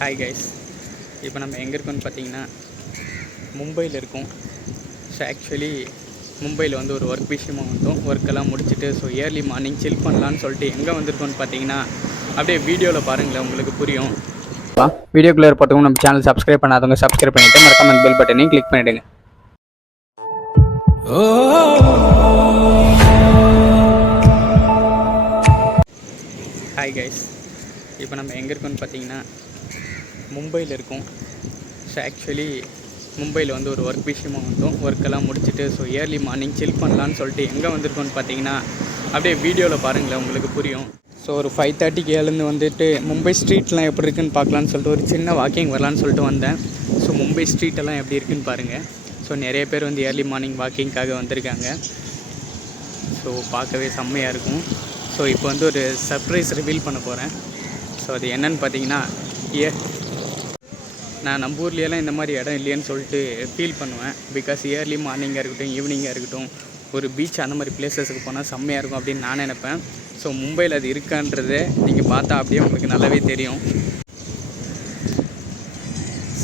Hi guys, இப்போ நம்ம எங்கே இருக்கோம்னு பார்த்தீங்கன்னா மும்பையில் இருக்கோம். ஸோ ஆக்சுவலி மும்பையில் வந்து ஒரு ஒர்க் விஷயமாக வந்தோம். ஒர்க்கெல்லாம் முடிச்சுட்டு ஸோ ஏர்லி மார்னிங் சில் பண்ணலான்னு சொல்லிட்டு எங்கே வந்திருக்கோன்னு பார்த்தீங்கன்னா அப்படியே வீடியோவில் பாருங்களேன், உங்களுக்கு புரியும். வீடியோக்குள்ளே பார்த்தவங்க நம்ம சேனல் சப்ஸ்கிரைப் பண்ணாதவங்க சப்ஸ்கிரைப் பண்ணிவிட்டு மறக்காம பெல் பட்டனையும் கிளிக் பண்ணிவிடுங்க. ஹாய் கைஸ், இப்போ நம்ம எங்கே இருக்கோம்னு பார்த்தீங்கன்னா மும்பையில் இருக்கோம். ஸோ ஆக்சுவலி மும்பையில் வந்து ஒரு ஒர்க் விஷயமாக வந்தோம். ஒர்க்கெல்லாம் முடிச்சுட்டு ஸோ ஏர்லி மார்னிங் சில் பண்ணலான்னு சொல்லிட்டு எங்கே வந்திருக்கோம்னு பார்த்தீங்கன்னா அப்படியே வீடியோவில் பாருங்களேன், உங்களுக்கு புரியும். ஸோ ஒரு 5:30க்கு எழுந்து வந்துட்டு மும்பை ஸ்ட்ரீட்லாம் எப்படி இருக்குன்னு பார்க்கலான்னு சொல்லிட்டு ஒரு சின்ன வாக்கிங் வரலான்னு சொல்லிட்டு வந்தேன். ஸோ மும்பை ஸ்ட்ரீட்டெல்லாம் எப்படி இருக்குன்னு பாருங்கள். ஸோ நிறைய பேர் வந்து ஏர்லி மார்னிங் வாக்கிங்காக வந்திருக்காங்க. ஸோ பார்க்கவே செம்மையாக இருக்கும். ஸோ இப்போ வந்து ஒரு சர்ப்ரைஸ் ரிவீல் பண்ண போகிறேன். ஸோ அது என்னன்னு பார்த்தீங்கன்னா, நான் நம்ம ஊர்லேயெல்லாம் இந்த மாதிரி இடம் இல்லைன்னு சொல்லிட்டு ஃபீல் பண்ணுவேன். பிகாஸ் ஏர்லி மார்னிங்காக இருக்கட்டும், ஈவினிங்காக இருக்கட்டும், ஒரு பீச் அந்த மாதிரி பிளேசஸுக்கு போனால் செம்மையாக இருக்கும் அப்படின்னு நான் நினைப்பேன். ஸோ மும்பையில் அது இருக்கான்றதை நீங்கள் பார்த்தா அப்படியே உங்களுக்கு நல்லாவே தெரியும்.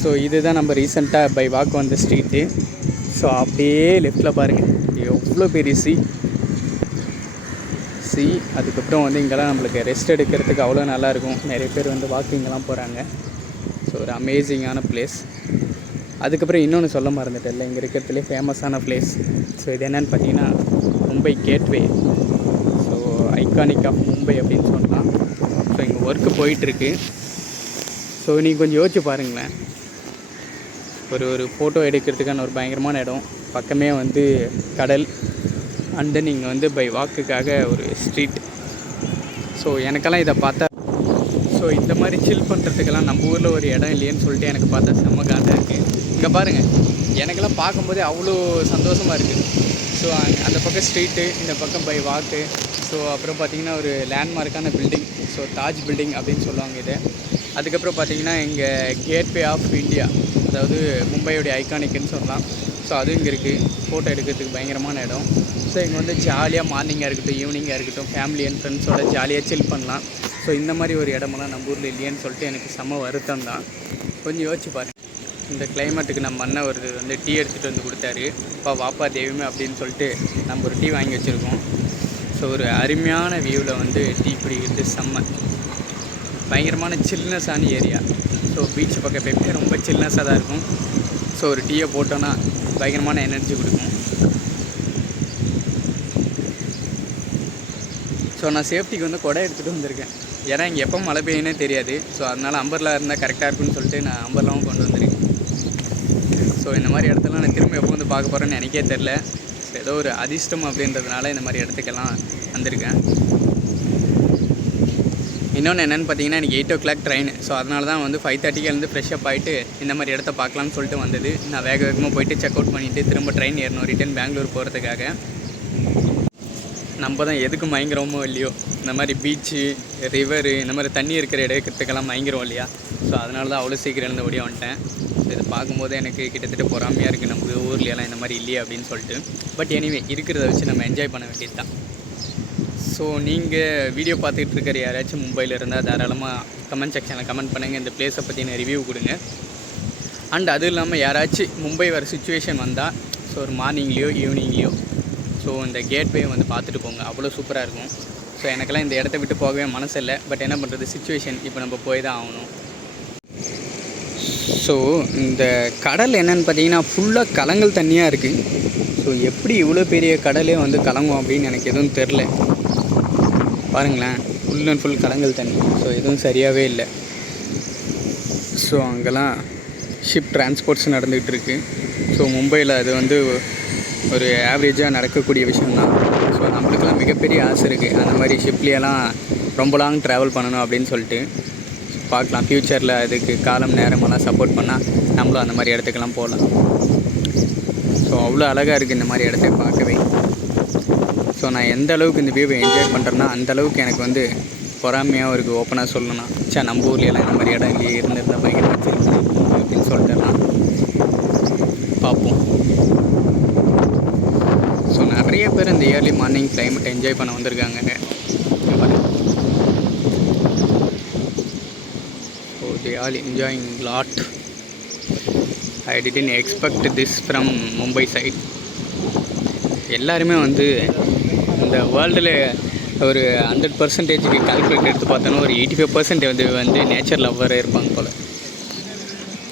ஸோ இதுதான் நம்ம ரீசெண்டாக பை வாக் வந்த ஸ்ட்ரீட்டு. ஸோ அப்படியே லெஃப்டில் பாருங்கள் எவ்வளோ பெரிய சி. அதுக்கப்புறம் வந்து இங்கெல்லாம் நம்மளுக்கு ரெஸ்ட் எடுக்கிறதுக்கு அவ்வளோ நல்லாயிருக்கும். நிறைய பேர் வந்து வாக்கிங்கெல்லாம் போகிறாங்க. ஸோ ஒரு அமேசிங்கான பிளேஸ். அதுக்கப்புறம் இன்னொன்று சொல்ல மறந்துட்டேன், இங்கே இருக்கிறதுலே ஃபேமஸான பிளேஸ். ஸோ இது என்னென்னு பார்த்தீங்கன்னா Mumbai gateway. So iconic of Mumbai அப்படின்னு சொல்லலாம். ஸோ இங்கே ஒர்க்கு போயிட்டுருக்கு. ஸோ நீங்கள் கொஞ்சம் யோசிச்சு பாருங்களேன், ஒரு ஃபோட்டோ எடுக்கிறதுக்கான ஒரு பயங்கரமான இடம், பக்கமே வந்து கடல், அண்ட் தென் இங்கே வந்து பை வாக்குக்காக ஒரு ஸ்ட்ரீட். ஸோ எனக்கெல்லாம் இதை பார்த்தா, ஸோ இந்த மாதிரி சில் பண்ணுறதுக்கெல்லாம் நம்ம ஊரில் ஒரு இடம் இல்லையேன்னு சொல்லிட்டு எனக்கு பார்த்தா செம்ம காண்டாக இருக்குது. இங்கே பாருங்கள், எனக்கெல்லாம் பார்க்கும்போதே அவ்வளோ சந்தோஷமாக இருக்குது. ஸோ அந்த பக்கம் ஸ்ட்ரீட்டு, இந்த பக்கம் பை வாக்கு. ஸோ அப்புறம் பார்த்திங்கன்னா ஒரு லேண்ட்மார்க்கான பில்டிங், ஸோ தாஜ் பில்டிங் அப்படின்னு சொல்லுவாங்க இது. அதுக்கப்புறம் பார்த்திங்கன்னா இங்கே கேட்வே ஆஃப் இந்தியா, அதாவது மும்பையோடைய ஐகானிக்னு சொல்லலாம். ஸோ அதுவும் இங்கே இருக்குது. ஃபோட்டோ எடுக்கிறதுக்கு பயங்கரமான இடம். ஸோ இங்கே வந்து ஜாலியாக மார்னிங்காக இருக்கட்டும், ஈவினிங்காக இருக்கட்டும், ஃபேமிலி அண்ட் ஃப்ரெண்ட்ஸோட ஜாலியாக சில் பண்ணலாம். ஸோ இந்த மாதிரி ஒரு இடமெல்லாம் நம்ம ஊரில் இல்லையேன்னு சொல்லிட்டு எனக்கு செம்ம வருத்தம் தான். கொஞ்சம் யோசிச்சு பாருங்கள். இந்த கிளைமேட்டுக்கு நம்ம அண்ணன் ஒரு வந்து டீ எடுத்துகிட்டு வந்து கொடுத்தாரு. வாப்பா தெய்வமே அப்படின்னு சொல்லிட்டு நம்ம ஒரு டீ வாங்கி வச்சுருக்கோம். ஸோ ஒரு அருமையான வியூவில் வந்து டீ குடிக்கிறது செம்ம பயங்கரமான சில்னஸான ஏரியா. ஸோ பீச் பக்கம் எப்பயுமே ரொம்ப சில்னஸாக தான் இருக்கும். ஸோ ஒரு டீயை போட்டோன்னா பயங்கரமான எனர்ஜி கொடுக்கும். ஸோ நான் சேஃப்டிக்கு வந்து குடை எடுத்துகிட்டு வந்திருக்கேன். ஏன்னா இங்கே எப்போ மழை பெய்யுன்னே தெரியாது. ஸோ அதனால் அம்பர்லா இருந்தால் கரெக்டாக இருக்குன்னு சொல்லிட்டு நான் அம்பர்லாவும் கொண்டு வந்திருக்கேன். ஸோ இந்த மாதிரி இடத்துலாம் நான் திரும்ப எப்போ வந்து பார்க்க போகிறேன்னு எனக்கே தெரில. ஸோ ஏதோ ஒரு அதிர்ஷ்டம் அப்படின்றதுனால இந்த மாதிரி இடத்துக்கெல்லாம் வந்திருக்கேன். இன்னொன்று என்னென்னு பார்த்தீங்கன்னா, எனக்கு 8 o'clock ட்ரெயின். ஸோ அதனால தான் வந்து 5:30க்கு எழுந்து ஃப்ரெஷ்ஷப் ஆகிட்டு இந்த மாதிரி இடத்த பார்க்கலான்னு சொல்லிட்டு வந்தது. நான் வேகமாக போயிட்டு செக் அவுட் பண்ணிவிட்டு திரும்ப ட்ரெயின் ஏறணும் ரிட்டன் பெங்களூர் போகிறதுக்காக. நம்ம தான் எதுக்கு மயங்குறோமோ இல்லையோ, இந்த மாதிரி பீச்சு, ரிவரு, இந்த மாதிரி தண்ணி இருக்கிற இடத்துக்கெல்லாம் மயங்குறோம் இல்லையா. ஸோ அதனால தான் அவ்வளோ சீக்கிரம் எழுந்து ஓடியா வந்துட்டேன். ஸோ இதை பார்க்கும்போது எனக்கு கிட்டத்தட்ட பொறாமையாக இருக்குது, நம்ம ஊர்லையெல்லாம் இந்த மாதிரி இல்லையா அப்படின்னு சொல்லிட்டு. பட் எனிவே இருக்கிறத வச்சு நம்ம என்ஜாய் பண்ண வேண்டியது தான். ஸோ நீங்கள் வீடியோ பார்த்துக்கிட்டு இருக்கிற யாராச்சும் மும்பையில் இருந்தால் தாராளமாக கமெண்ட் செக்ஷனில் கமெண்ட் பண்ணுங்கள், இந்த பிளேஸை பற்றின ரிவ்யூ கொடுங்க. அண்ட் அதுவும் இல்லாமல் யாராச்சும் மும்பை வர சுச்சுவேஷன் வந்தால் ஸோ ஒரு மார்னிங்லேயோ ஈவினிங்லேயோ ஸோ இந்த கேட்வே வந்து பார்த்துட்டு போங்க, அவ்வளோ சூப்பராக இருக்கும். ஸோ எனக்கெல்லாம் இந்த இடத்த விட்டு போகவே மனசு இல்லை. பட் என்ன பண்ணுறது, சுச்சுவேஷன் இப்போ நம்ம போய் தான் ஆகணும். ஸோ இந்த கடல் என்னென்னு பார்த்தீங்கன்னா ஃபுல்லாக கலங்கல் தண்ணியாக இருக்குது. ஸோ எப்படி இவ்வளோ பெரிய கடலே வந்து கலங்கும் அப்படின்னு எனக்கு எதுவும் தெரில. பாருங்களேன், ஃபுல் அண்ட் ஃபுல் கலங்கல் தண்ணி. ஸோ எதுவும் சரியாகவே இல்லை. ஸோ அங்கெல்லாம் ஷிப் டிரான்ஸ்போர்ட்ஸ் நடந்துகிட்டு இருக்குது. ஸோ மும்பையில் அது வந்து ஒரு ஆவரேஜாக நடக்கக்கூடிய விஷயந்தான். ஸோ நம்மளுக்கெல்லாம் மிகப்பெரிய ஆசை இருக்குது, அந்த மாதிரி ஷிப்லேயெல்லாம் ரொம்ப லாங் ட்ராவல் பண்ணணும் அப்படின்னு சொல்லிட்டு. பார்க்கலாம் ஃப்யூச்சரில் அதுக்கு காலம் நேரமெல்லாம் சப்போர்ட் பண்ணால் நம்மளும் அந்த மாதிரி இடத்துக்கெல்லாம் போகலாம். ஸோ அவ்வளோ அழகாக இருக்குது இந்த மாதிரி இடத்த பார்க்கவே. ஸோ நான் எந்த அளவுக்கு இந்த வியூவை என்ஜாய் பண்ணுறேன்னா அந்தளவுக்கு எனக்கு வந்து பொறாமையாகவும் இருக்குது. ஓப்பனாக சொல்லணும்னா, நம்ம ஊர்லையெல்லாம் இந்த மாதிரி இடம் இல்லையே, இருந்திருந்தால் பயங்கரமாக ஃபீல் பண்ணி அப்படின்னு சொல்லிட்டுலாம் பார்ப்போம். ஸோ நிறைய பேர் இந்த இயர்லி மார்னிங் கிளைமேட் என்ஜாய் பண்ண வந்திருக்காங்க. So they all enjoying lot. I didn't expect this from Mumbai side. எல்லாருமே வந்து இந்த வேர்ல்டில் ஒரு 100% கால்குலேட் எடுத்து பார்த்தோன்னா ஒரு 85% வந்து நேச்சர் லவ்வரே இருப்பாங்க போல்.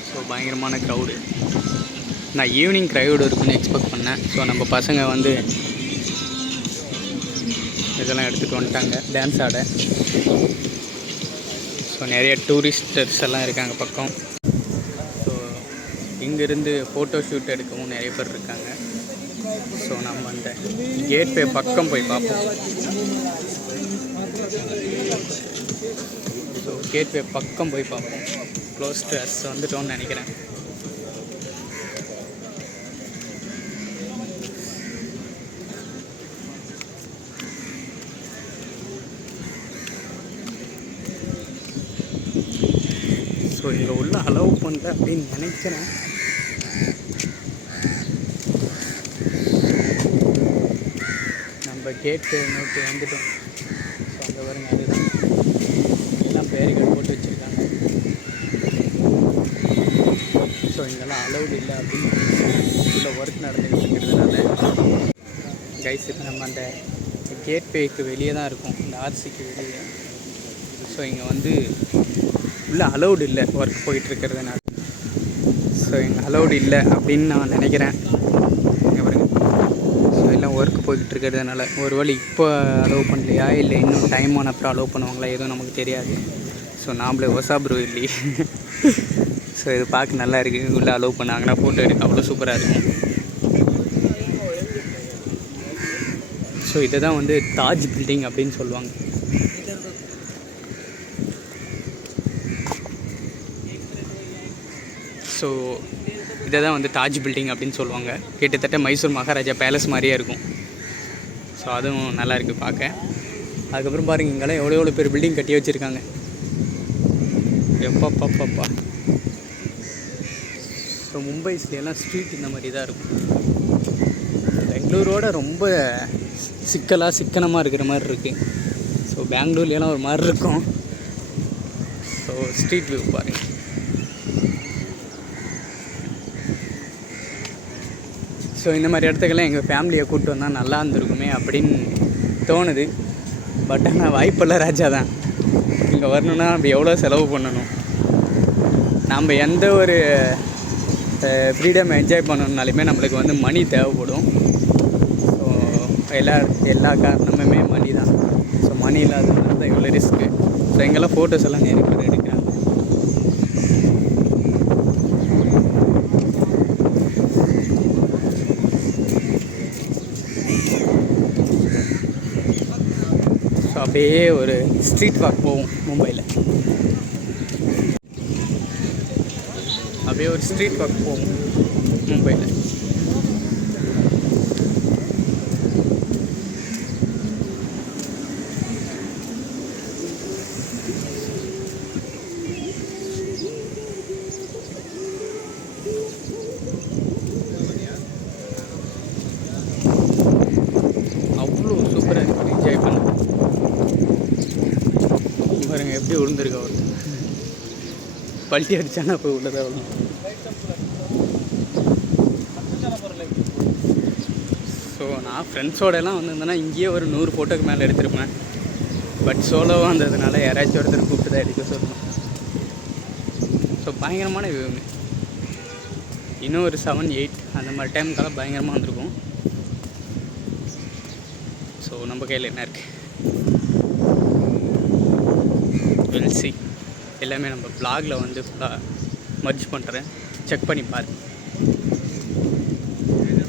ஸோ பயங்கரமான க்ரௌடு. நான் ஈவினிங் க்ரௌடு இருக்குன்னு எக்ஸ்பெக்ட் பண்ணேன். ஸோ நம்ம பசங்க வந்து இதெல்லாம் எடுத்துகிட்டு வந்துட்டாங்க டான்ஸ் ஆட. ஸோ நிறைய டூரிஸ்டர்ஸ் எல்லாம் இருக்காங்க பக்கம். ஸோ இங்கேருந்து ஃபோட்டோ ஷூட் எடுக்கவும் நிறைய பேர் இருக்காங்க. ஸோ நம்ம அந்த கேட்வே பக்கம் போய் பார்ப்போம். ஸோ கேட்வே பக்கம் போய் பார்ப்போம். க்ளோஸ் டு அஸ் வந்துட்டோம்னு நினைக்கிறேன். ஸோ இங்கே உள்ள அலோவ் பண்ணல அப்படின்னு நினைக்கிறேன். நம்ம கேட்டு நோட்டு வந்துட்டோம். ஸோ அங்கே வருங்க, அதுதான் எல்லாம் பேர்கள் போட்டு வச்சுருக்காங்க. ஸோ இங்கெல்லாம் அலௌடு இல்லை அப்படின்னு உள்ள ஒர்க் நடந்துக்கிட்டு இருக்கிறதுனால கைஸ் இப்போ நம்ம அந்த கேட்வேக்கு வெளியே தான் இருக்கும், இந்த ஆர்சிக்கு வெளியே. ஸோ இங்கே வந்து உள்ள அலௌடு இல்லை ஒர்க் போயிட்டுருக்கிறதுனால. ஸோ இங்கே அலௌடு இல்லை அப்படின்னு நான் நினைக்கிறேன். இங்கே பாருங்க, ஸோ எல்லாம் ஒர்க் போய்கிட்டு இருக்கிறதுனால ஒரு வழி இப்போ அலோவ் பண்ணலையா இல்லை இன்னும் டைம் ஆன அப்புறம் அலோவ் பண்ணுவாங்களா எதுவும் நமக்கு தெரியாது. ஸோ நாம்ளே ஒசாப்ரோ இல்லையே. ஸோ இது பார்க்க நல்லா இருக்குது. உள்ளே அலோவ் பண்ணாங்கன்னா ஃபோட்டோ எடுக்க அவ்வளோ சூப்பராக இருக்கும். ஸோ இதை தான் வந்து தாஜ் பில்டிங் அப்படின்னு சொல்லுவாங்க. ஸோ இதை தான் வந்து தாஜ் பில்டிங் அப்படின்னு சொல்லுவாங்க. கிட்டத்தட்ட மைசூர் மகாராஜா பேலஸ் மாதிரியே இருக்கும். ஸோ அதுவும் நல்லா இருக்குது பார்க்க. அதுக்கப்புறம் பாருங்கள், இங்கெல்லாம் எவ்வளோ பேர் பில்டிங் கட்டி வச்சுருக்காங்க. எப்பப்பப்பப்பா. ஸோ மும்பைஸ்லாம் ஸ்ட்ரீட் இந்த மாதிரி தான் இருக்கும். பெங்களூரோட ரொம்ப சிக்கனமாக இருக்கிற மாதிரி இருக்குது. ஸோ பெங்களூர்லாம் ஒரு மாதிரி இருக்கும். ஸோ ஸ்ட்ரீட் வியூ பாருங்கள். ஸோ இந்த மாதிரி இடத்துக்கெல்லாம் எங்கள் ஃபேமிலியை கூப்பிட்டு வந்தால் நல்லா இருந்திருக்குமே அப்படின்னு தோணுது. பட் ஆனால் வாய்ப்பெல்லாம் ராஜா தான். இங்கே வரணுன்னா நம்ம எவ்வளோ செலவு பண்ணணும். நம்ம எந்த ஒரு ஃப்ரீடம் என்ஜாய் பண்ணணுன்னாலுமே நம்மளுக்கு வந்து மணி தேவைப்படும். ஸோ எல்லா காரணமுமே மணி தான். ஸோ மணி இல்லாததுனால தான் இவ்வளோ ரிஸ்க்கு. ஸோ எங்கெல்லாம் ஃபோட்டோஸ் எல்லாம் நிறைய பேர் எடுக்கிறாங்க. ஸோ அப்படியே ஒரு ஸ்ட்ரீட் வாக் போவோம் மும்பையில். அப்படியே ஒரு ஸ்ட்ரீட் வாக் போவோம் மும்பையில். அவ்வளோ சூப்பராக இருக்குது. என்ஜாய் பண்ண பாருங்கள் எப்படி விழுந்துருக்கு. அவர் பல்ட்டி அடித்தானா போய் உள்ளதாக விழும். ஸோ நான் ஃப்ரெண்ட்ஸோடலாம் வந்திருந்தேன்னா இங்கேயே ஒரு 100 ஃபோட்டோக்கு மேலே எடுத்திருப்பேன். பட் சோலோவாக வந்ததுனால யாராச்சும் ஒருத்தர் கூப்பிட்டு தான் எடுக்க சொல்லணும். ஸோ பயங்கரமான வியூங்க. இன்னும் ஒரு 7-8 அந்த மாதிரி டைமுக்கெல்லாம் பயங்கரமாக வந்திருக்கும். ஸோ நம்ம கையில் என்ன இருக்குது வில் சி. எல்லாமே நம்ம ப்ளாகில் வந்து ஃபுல்லாக மர்ஜ் பண்ணுறேன், செக் பண்ணி பாரு.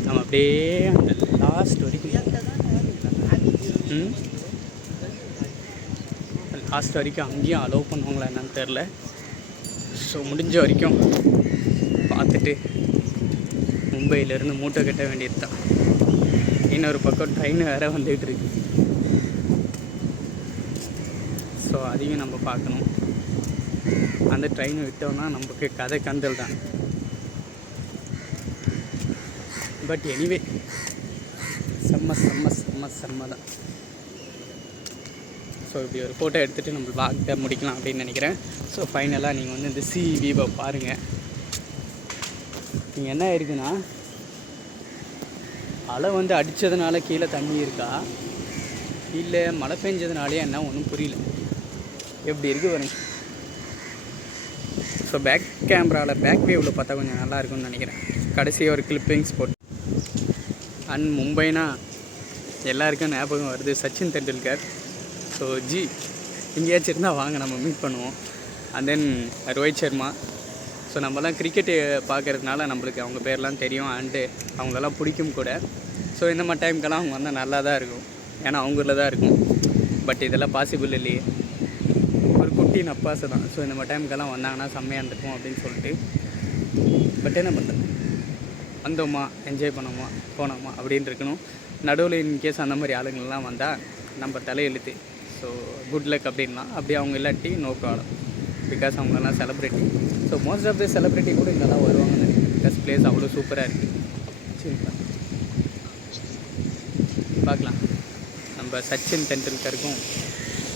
நம்ம அப்படியே அந்த லாஸ்ட் வரைக்கும் அங்கேயும் அலோவ் பண்ணுவாங்களா என்னன்னு தெரில. ஸோ முடிஞ்ச வரைக்கும் பார்த்துட்டு மும்பையிலேருந்து மூட்டை கட்ட வேண்டியது தான். இன்னொரு பக்கம் ட்ரெயின் வேறு வந்துகிட்டு இருக்கு. ஸோ அதையும் நம்ம பார்க்கணும். அந்த ட்ரெயினை விட்டோம்னா நமக்கு கதை கண்டல் தான். பட் எனிவே செம்ம தான். ஸோ இப்படி ஒரு ஃபோட்டோ எடுத்துகிட்டு நம்ம vlog முடிக்கலாம் அப்படின்னு நினைக்கிறேன். ஸோ ஃபைனலாக நீங்கள் வந்து இந்த சி வியூவை பாருங்கள். இங்கே என்ன இருக்குன்னா, அலை வந்து அடித்ததுனால கீழே தண்ணி இருக்கா இல்லை மழை பெஞ்சதுனாலே என்ன ஒன்றும் புரியல. எப்படி இருக்குது பாருங்க. ஸோ பேக் கேமராவில் பேக் வியூவில் பார்த்தா கொஞ்சம் நல்லா இருக்கும்னு நினைக்கிறேன். கடைசியாக ஒரு கிளிப்பிங்ஸ் போட்டு. அண்ட் மும்பைனா எல்லாருக்கும் ஞாபகம் வருது சச்சின் தெண்டுல்கர். ஸோ எங்கேயாச்சும் இருந்தால் வாங்க நம்ம மீட் பண்ணுவோம். And then Rohit Sharma. So நம்மலாம் கிரிக்கெட்டு பார்க்குறதுனால நம்மளுக்கு அவங்க பேர்லாம் தெரியும் அண்டு அவங்களெல்லாம் பிடிக்கும் கூட. ஸோ இந்த மாதிரி டைமுக்கெல்லாம் அவங்க வந்தால் நல்லா தான் இருக்கும், ஏன்னா அவங்க ஊரில் தான் இருக்கும். பட் இதெல்லாம் பாசிபிள் இல்லையே, ஒரு குட்டி நப்பாசை தான். ஸோ இந்த மாதிரி டைமுக்கெல்லாம் வந்தாங்கன்னா செம்மையாக இருந்துக்கும் அப்படின்னு சொல்லிட்டு. பட் என்ன பண்ணுறது, வந்தோமா என்ஜாய் பண்ணோமா போனோமா அப்படின்னு இருக்கணும். நடுவில் இன்கேஸ் அந்த மாதிரி ஆளுங்கள்லாம் வந்தால் நம்ம தலையெழுத்து. ஸோ குட் லக் அப்படின்லாம். அப்படி அவங்க இல்லாட்டி நோ ப்ராப்ளம், பிகாஸ் அவங்களெல்லாம் celebrity. So most of the celebrity கூட இங்கே தான் வருவாங்கன்னு நினைக்கிறேன். பிகாஸ் பிளேஸ் அவ்வளோ சூப்பராக இருக்குது. சரி பார்க்கலாம். நம்ம சச்சின் தெண்டுல்கருக்கும்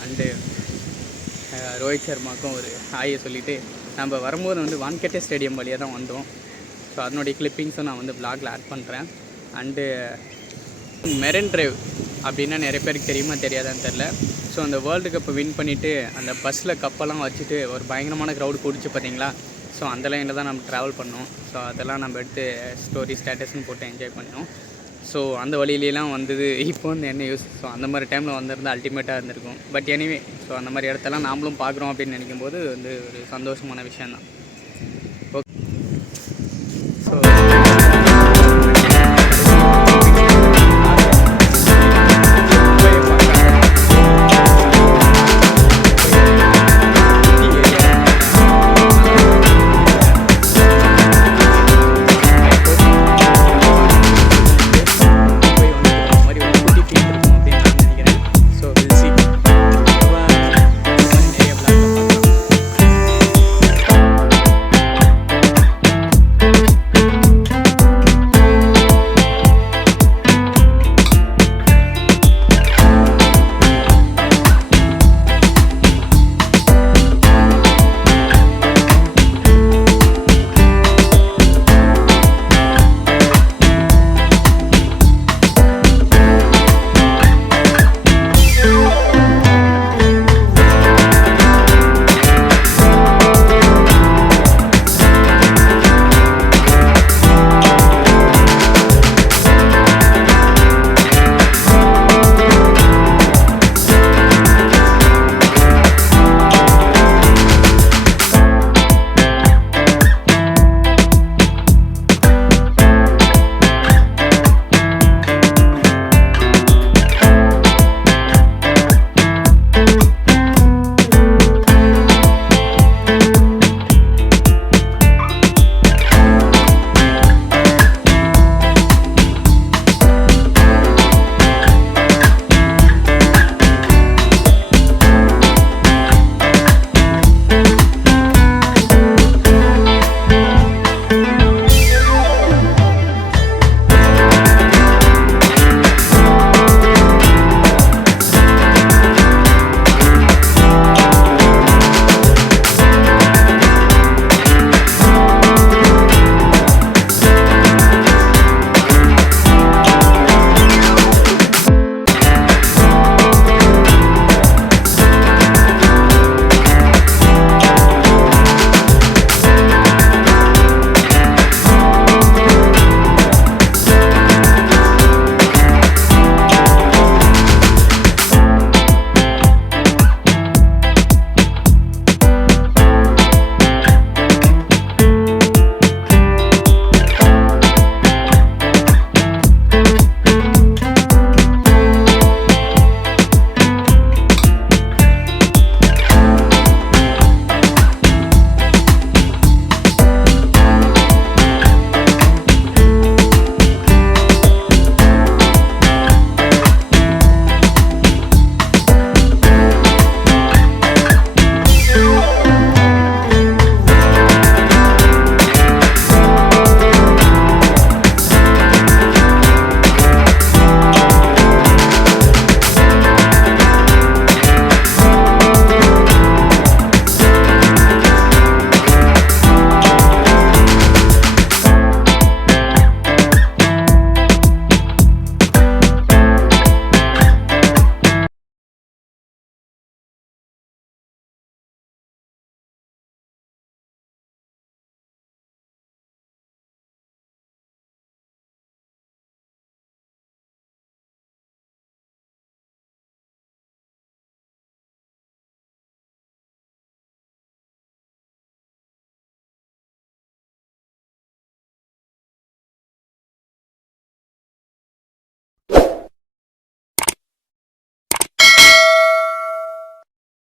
அண்டு ரோஹித் சர்மாவுக்கும் ஒரு ஹாயை சொல்லிவிட்டு நம்ம வரும்போது வந்து வான்கெட்டே ஸ்டேடியம் வழியாக தான் வந்தோம். ஸோ அதனுடைய கிளிப்பிங்ஸும் நான் வந்து vlogல ஆட் பண்ணுறேன். அண்டு மெரின் டிரைவ் அப்படின்னா நிறைய பேருக்கு தெரியுமா தெரியாதான்னு தெரில. ஸோ அந்த வேர்ல்டு கப்பை வின் பண்ணிவிட்டு அந்த பஸ்ஸில் கப்பெல்லாம் வச்சுட்டு ஒரு பயங்கரமான க்ரௌடு கூடிச்சு பார்த்தீங்களா. ஸோ அந்த லைனில் தான் நம்ம ட்ராவல் பண்ணோம். ஸோ அதெல்லாம் நம்ம எடுத்து ஸ்டோரி ஸ்டேட்டஸ்ன்னு போட்டு என்ஜாய் பண்ணினோம். ஸோ அந்த வழியிலலாம் வந்தது இப்போ வந்து என்ன யூஸ். ஸோ அந்த மாதிரி டைமில் வந்திருந்தால் அல்டிமேட்டாக இருந்திருக்கும். பட் எனிவே, ஸோ அந்த மாதிரி இடத்தெல்லாம் நாமளும் பார்க்குறோம் அப்படின்னு நினைக்கும் போது வந்து ஒரு சந்தோஷமான விஷயந்தான். ஓகே.